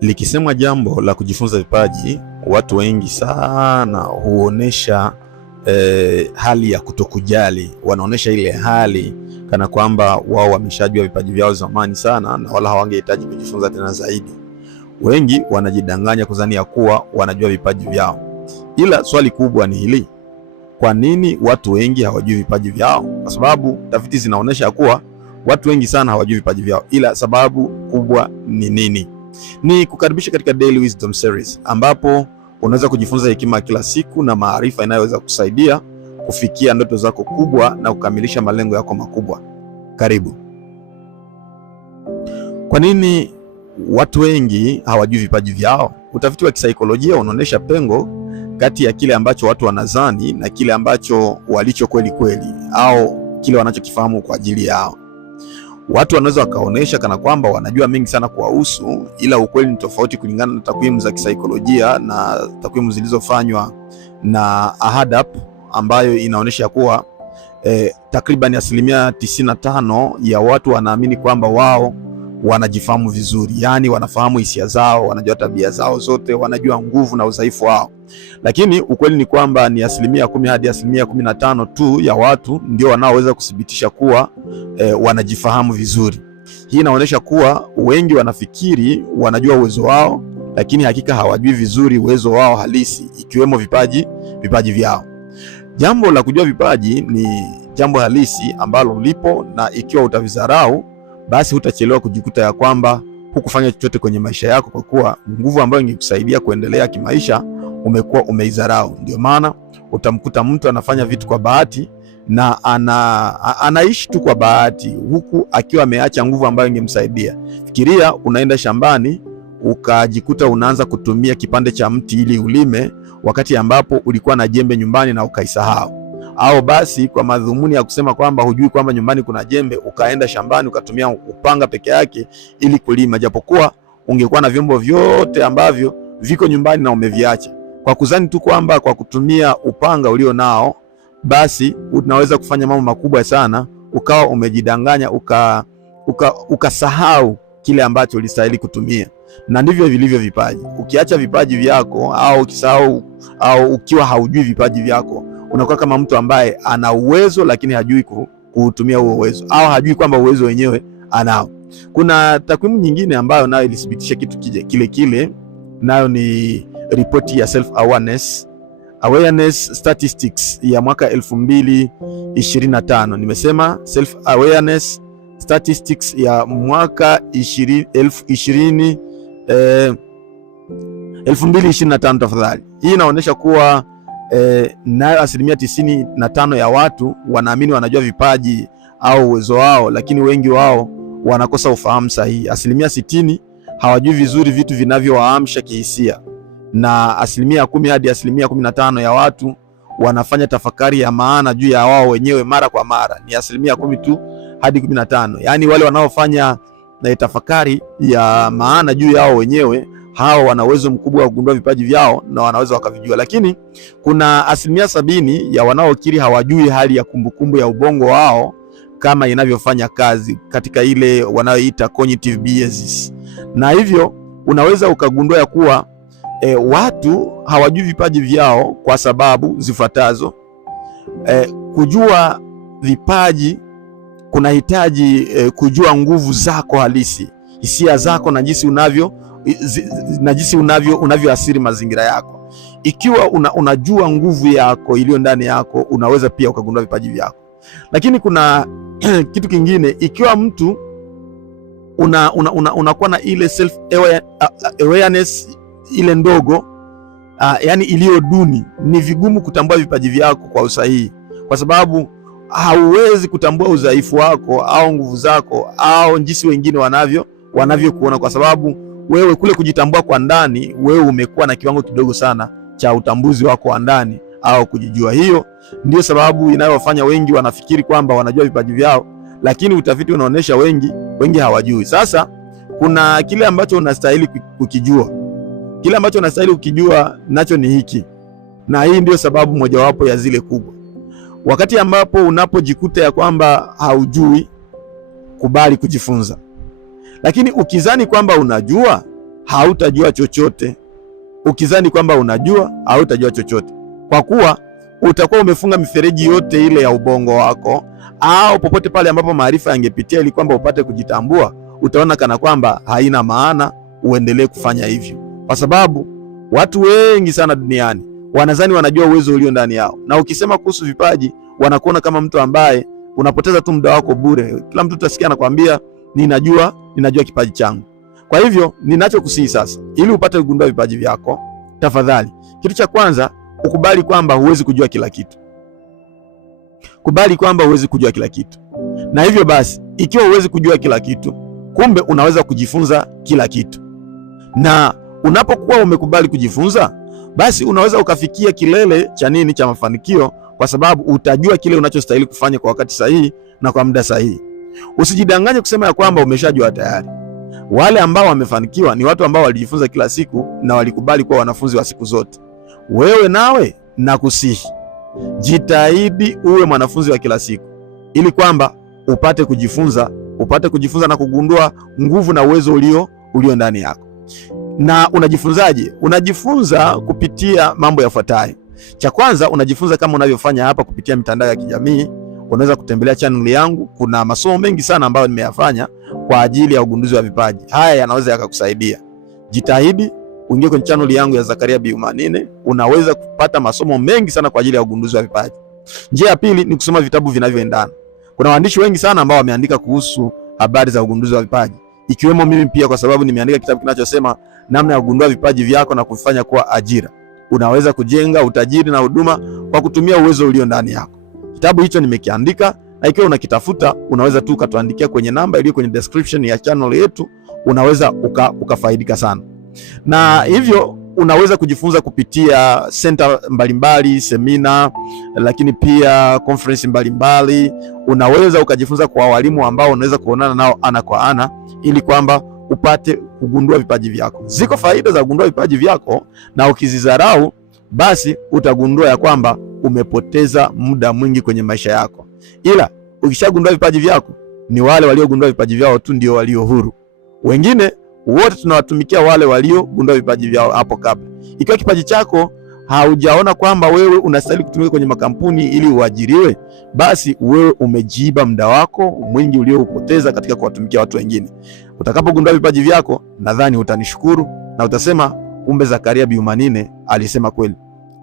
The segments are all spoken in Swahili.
Likisemwa jambo la kujifunza vipaji, watu wengi sana huonesha hali ya kutokujali. Wanaonesha ile hali kana kwamba wao wameshajua vipaji vyao zamani sana na wala hawangehitaji kujifunza tena zaidi. Wengi wanajidanganya kudhani ya kuwa wanajua vipaji vyao. Ila swali kubwa ni hili: kwa nini watu wengi hawajui vipaji vyao? Kwa sababu tafiti zinaonesha kuwa watu wengi sana hawajui vipaji vyao. Ila sababu kubwa ni nini? Ni kukaribisha katika Daily Wisdom Series, ambapo unaweza kujifunza hekima kila siku na maarifa inayoweza kusaidia kufikia ndoto zako kubwa na kukamilisha malengo yako makubwa. Karibu. Kwa nini watu wengi hawajui vipaji vyao? Utafiti wa kisaikolojia unaonyesha pengo kati ya kile ambacho watu wanadhani na kile ambacho walicho kweli kweli, au kile wanachokifahamu kwa ajili yao. Watu wanaweza wakaonesha kana kwamba wanajua mengi sana kuwahusu, ila ukweli ni tofauti kulingana na takwimu za kisaikolojia na takwimu zilizofanywa na AHADAP, ambayo inaonyesha kuwa takriban 95% ya watu wanaamini kwamba wao wanajifahamu vizuri. Yani wanafahamu hisia zao, wanajua tabia zao zote, wanajua nguvu na udhaifu wao. Lakini ukweli ni kwamba ni 10% hadi 15% tu ya watu ndio wanaoweza kuthibitisha kuwa wanajifahamu vizuri. Hii inaonyesha kuwa wengi wanafikiri wanajua uwezo wao, lakini hakika hawajui vizuri uwezo wao halisi, ikiwemo vipaji vyao. Jambo la kujua vipaji ni jambo halisi ambalo lipo, na ikiwa utavizarau, basi hutachelewa kujikuta ya kwamba hukufanya chochote kwenye maisha yako, kwa kuwa nguvu ambayo ingekusaidia kuendelea kimaisha umekuwa umeizarau. Ndio maana utamkuta mtu anafanya vitu kwa bahati na anaishi tu kwa bahati, huku akiwa ameacha nguvu ambayo ingemsaidia. Fikiria unaenda shambani ukajikuta unaanza kutumia kipande cha mti ili ulime, wakati ambapo ulikuwa na jembe nyumbani na ukaisahau. Au basi kwa madhumuni ya kusema kwamba hujui kwamba nyumbani kuna jembe, ukaenda shambani ukatumia upanga peke yake ili kulima, japokuwa ungekuwa na vyombo vyote ambavyo viko nyumbani na umeviacha. Kwa kuzani tu kwamba kwa kutumia upanga ulio nao basi unaweza kufanya mambo makubwa sana, ukawa umejidanganya, ukasahau kile ambacho ulistahili kutumia. Na ndivyo vilivyo vipaji. Ukiacha vipaji vyako au ukisahau au ukiwa haujui vipaji vyako, unakuwa kama mtu ambaye ana uwezo lakini hajui kuutumia huo uwezo, au hajui kwamba uwezo wenyewe anao. Kuna takwimu nyingine ambayo nayo ilithibitisha kitu kile, nayo ni ripoti ya self awareness statistics ya mwaka 2025. Nimesema self awareness statistics ya mwaka 2025 tafadhali. Hii inaonyesha kuwa nayo 95% ya watu wanaamini wanajua vipaji au uwezo wao, lakini wengi wao wanakosa ufahamu sahihi. 60% hawajui vizuri vitu vinavyowaamsha kihisia, na 10% hadi 15% ya watu wanafanya tafakari ya maana juu ya wao wenyewe mara kwa mara. Ni 10% tu hadi 15%. Yani wale wanaofanya tafakari ya maana juu ya wao wenyewe, hao wana uwezo mkubwa wa kugundua vipaji vyao na wanaweza wakavijua. Lakini kuna 70% ya wanaokiri hawajui hali ya kumbukumbu ya ubongo wao kama inavyofanya kazi katika ile wanayoita cognitive biases. Na hivyo unaweza ukagundua ya kuwa watu hawajui vipaji vyao kwa sababu zifuatazo. Kujua vipaji kunahitaji kujua nguvu zako halisi, hisia zako na jinsi unavyoathiri mazingira yako. Ikiwa unajua nguvu yako iliyo ndani yako, unaweza pia ukagundua vipaji vyako. Lakini kuna kitu kingine, ikiwa mtu unakuwa na ile self awareness ile ndogo, yani iliyo duni, ni vigumu kutambua vipaji vyako kwa usahihi, kwa sababu hauwezi kutambua udhaifu wako au nguvu zako au jinsi wengine wanavyokuona, kwa sababu wewe kule kujitambua kwa ndani, wewe umekuwa na kiwango kidogo sana cha utambuzi wako wa ndani au kujijua. Hiyo ndio sababu inayofanya wengi wanafikiri kwamba wanajua vipaji vyao, lakini utafiti unaonyesha wengi hawajui. Sasa kuna kile ambacho unastahili kukijua. Kile ambacho unastahili kukijua nacho ni hiki, na hii ndio sababu mojawapo ya zile kubwa. Wakati ambapo unapojikuta ya kwamba haujui, kubali kujifunza. Lakini ukizani kwamba unajua, hautajua chochote. Ukizani kwamba unajua, hautajua chochote, kwa kuwa utakuwa umefunga mifereji yote ile ya ubongo wako, au popote pale ambapo maarifa yangepitia ili kwamba upate kujitambua, utaona kana kwamba haina maana uendelee kufanya hivyo, kwa sababu watu wengi sana duniani wanadhani wanajua uwezo ulio ndani yao, na ukisema kuhusu vipaji wanakuona kama mtu ambaye unapoteza tu muda wako bure. Kila mtu utasikia anakuambia ninajua kipaji changu. Kwa hivyo ninachokusihi sasa, ili upate kugundua vipaji vyako, tafadhali, kitu cha kwanza, ukubali kwamba huwezi kujua kila kitu. Kubali kwamba huwezi kujua kila kitu. Na hivyo basi, ikiwa huwezi kujua kila kitu, kumbe unaweza kujifunza kila kitu. Na unapokuwa umekubali kujifunza, basi unaweza ukafikia kilele cha mafanikio, kwa sababu utajua kile unachostahili kufanya kwa wakati sahihi na kwa muda sahihi. Usijidanganye kusema ya kwamba umeshajua tayari. Wale ambao wamefanikiwa ni watu ambao walijifunza kila siku na walikubali kuwa wanafunzi wa siku zote. Wewe nawe nakusihi, jitahidi uwe mwanafunzi wa kila siku, ili kwamba upate kujifunza na kugundua nguvu na uwezo ulio ndani yako. Na unajifunzaje? Unajifunza kupitia mambo yafuatayo. Cha kwanza, unajifunza kama unavyofanya hapa kupitia mitandao ya kijamii. Unaweza kutembelea channel yangu, kuna masomo mengi sana ambayo nimeyafanya kwa ajili ya ugunduzi wa vipaji. Haya yanaweza yakakusaidia. Jitahidi uingie kwenye channel yangu ya Zakaria Biumanine, unaweza kupata masomo mengi sana kwa ajili ya ugunduzi wa vipaji. Njia ya pili ni kusoma vitabu vinavyoendana. Kuna waandishi wengi sana ambao wameandika kuhusu habari za ugunduzi wa vipaji, ikiwemo mimi pia, kwa sababu nimeandika kitabu kinachosema namna ya kugundua vipaji vyako na kufanya kuwa ajira. Unaweza kujenga utajiri na huduma kwa kutumia uwezo ulio ndani yako. Kitabu hicho nimekiandika, na ikiwa unakitafuta unaweza tu ukatuandikia kwenye namba iliyo kwenye description ya channel yetu, unaweza ukafaidika sana. Na hivyo unaweza kujifunza kupitia center mbalimbali, semina, lakini pia conference mbalimbali. Unaweza ukajifunza kwa walimu ambao unaweza kuonana nao ana kwa ana, ili kwamba upate kugundua vipaji vyako. Ziko faida za kugundua vipaji vyako, na ukizidharau basi utagundua ya kwamba umepoteza muda mwingi kwenye maisha yako. Ila ukishagundua vipaji vyako, ni wale waliogundua vipaji vyao tu ndio walio huru. Wengine wote tunawatumikia wale waliogundua vipaji vyao hapo kabla. Ikiwa kipaji chako haujaona kwamba wewe unastahili kutumika kwenye makampuni ili uajiriwe, basi wewe umejiiba muda wako mwingi ulioupoteza katika kuwatumikia watu wengine. Utakapogundua vipaji vyako, nadhani utanishukuru na utasema kumbe Zakaria Biumanine alisema kweli.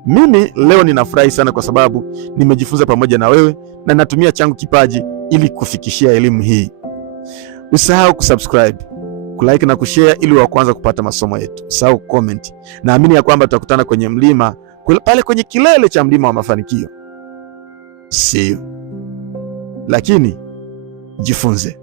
Mimi leo ninafurahi sana kwa sababu nimejifunza pamoja na wewe, na natumia changu kipaji ili kufikishia elimu hii. Usahau kusubscribe, kulike na kushare ili wa kwanza kupata masomo yetu. Usahau comment. Naamini ya kwamba tutakutana kwenye mlima, pale kwenye kilele cha mlima wa mafanikio. See you. Lakini jifunze.